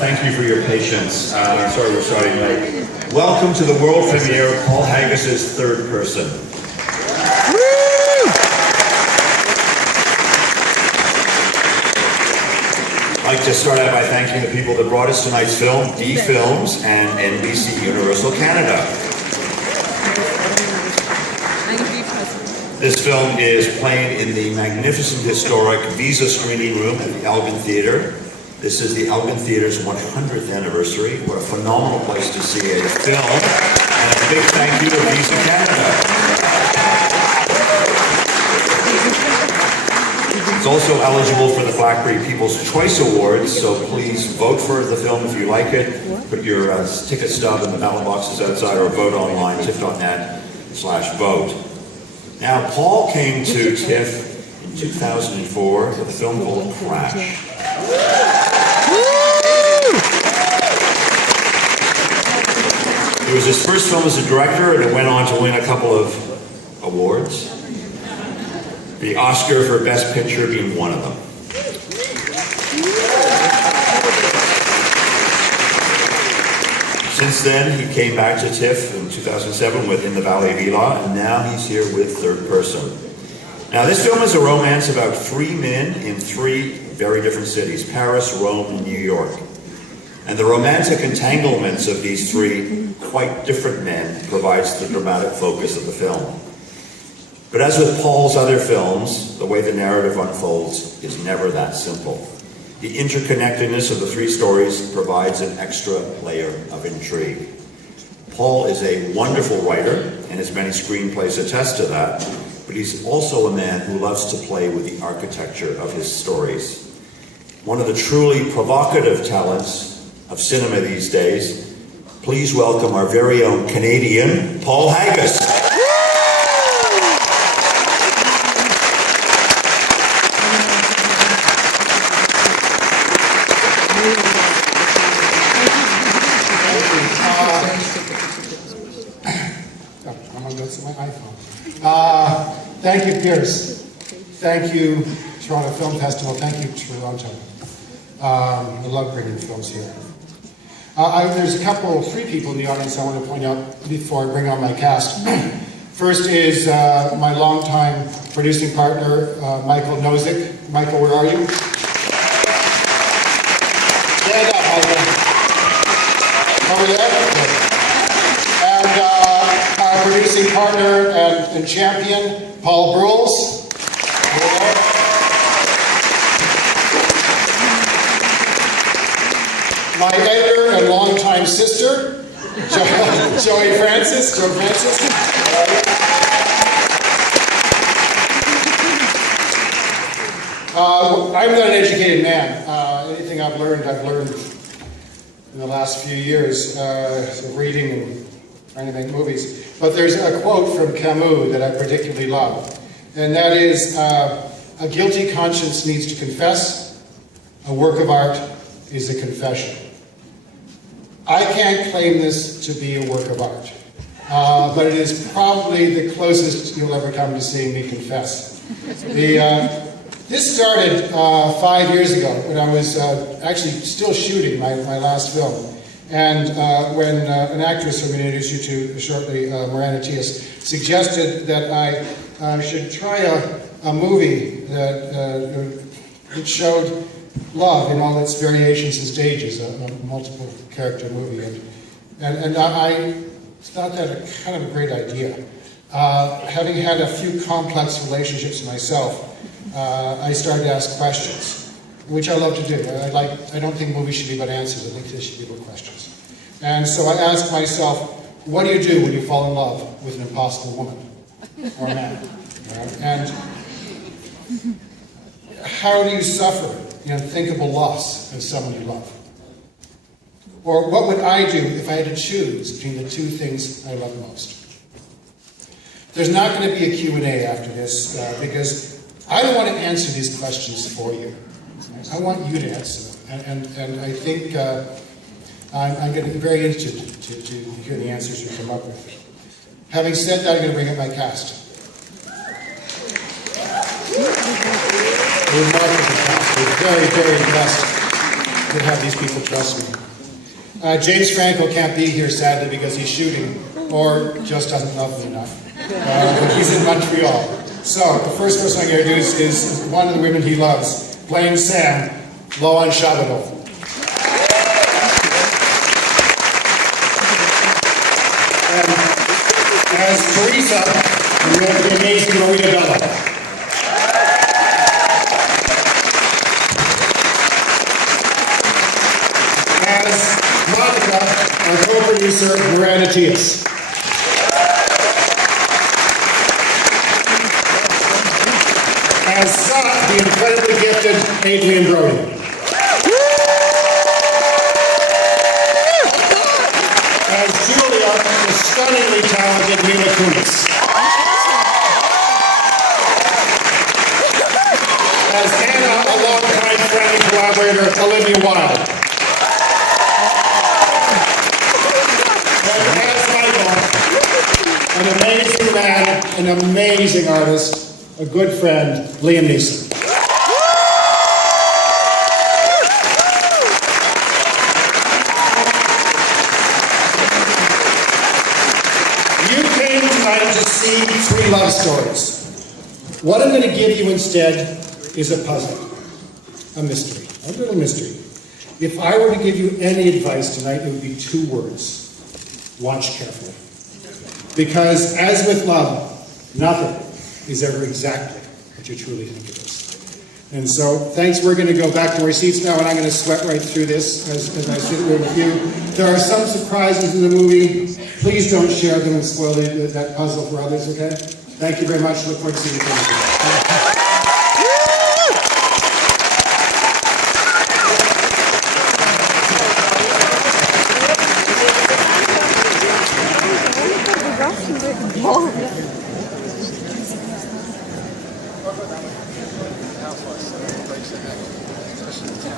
Thank you for your patience. Sorry we're starting late. Welcome to the world premiere of Paul Haggis' Third Person. I'd like to start out by thanking the people that brought us tonight's film, D Films and NBC Universal Canada. This film is playing in the magnificent historic Visa screening room at the Elgin Theatre. This is the Elgin Theatre's 100th anniversary. What a phenomenal place to see a film. And a big thank you to Visa Canada. It's also eligible for the Blackberry People's Choice Awards, so please vote for the film if you like it. Put your ticket stub in the ballot boxes outside or vote online, tiff.net/vote. Now, Paul came to TIFF in 2004 with a film called Crash. It was his first film as a director, and it went on to win a couple of awards. The Oscar for Best Picture being one of them. Since then, he came back to TIFF in 2007 with In the Valley Villa, and now he's here with Third Person. Now, this film is a romance about three men in three very different cities, Paris, Rome, and New York. And the romantic entanglements of these three quite different men provides the dramatic focus of the film. But as with Paul's other films, the way the narrative unfolds is never that simple. The interconnectedness of the three stories provides an extra layer of intrigue. Paul is a wonderful writer, and his many screenplays attest to that, but he's also a man who loves to play with the architecture of his stories. One of the truly provocative talents of cinema these days, please welcome our very own Canadian, Paul Haggis. Thank you, Pierce. Thank you, Toronto Film Festival. Thank you, Toronto. I love bringing films here. There's three people in the audience I want to point out before I bring on my cast. First is my longtime producing partner, Michael Nozick. Michael, where are you? Stand up, Michael. Over there? And our producing partner and champion, Paul Brules. My editor and longtime sister, Joe Francis. I'm not an educated man. Anything I've learned in the last few years of reading and trying to make movies. But there's a quote from Camus that I particularly love, and that is, a guilty conscience needs to confess, a work of art is a confession. I can't claim this to be a work of art, but it is probably the closest you'll ever come to seeing me confess. This started 5 years ago when I was actually still shooting my last film. And when an actress I'm going to introduce you to shortly, Miranda Tias, suggested that I should try a movie that showed love in all its variations and stages, a multiple character movie. And I thought that a kind of a great idea. Having had a few complex relationships myself, I started to ask questions, which I love to do. I don't think movies should be about answers. I think they should be about questions. And so I asked myself, what do you do when you fall in love with an impossible woman or man? And how do you suffer the unthinkable loss of someone you love? Or what would I do if I had to choose between the two things I love most? There's not going to be a Q&A after this because I don't want to answer these questions for you. I want you to answer them. And I think I'm going to be very interested to hear the answers you come up with. Having said that, I'm going to bring up my cast. Remarkable cast. We're very, very blessed to have these people trust me. James Franco can't be here, sadly, because he's shooting, or just doesn't love me enough. He's in Montreal. So, the first person I'm going to do is one of the women he loves, playing Sam, Loan Chabadon. And as Teresa, we have the amazing Bello. As Monica, our co-producer, Miranda Tias. As Scott, the incredibly gifted Adrien Brody. As Julia, the stunningly talented Mila Kunia. As Anna, a longtime friend and collaborator, Olivia Wilde. And as Michael, an amazing man, an amazing artist, a good friend, Liam Neeson. You came tonight to see 3 love stories. What I'm going to give you instead is a puzzle, a mystery, a little mystery. If I were to give you any advice tonight, it would be 2 words. Watch carefully. Because as with love, nothing is ever exactly what you truly think it is. And so, thanks. We're going to go back to our seats now, and I'm going to sweat right through this as I sit here with you. There are some surprises in the movie. Please don't share them and spoil that puzzle for others, okay? Thank you very much. Look forward to seeing you.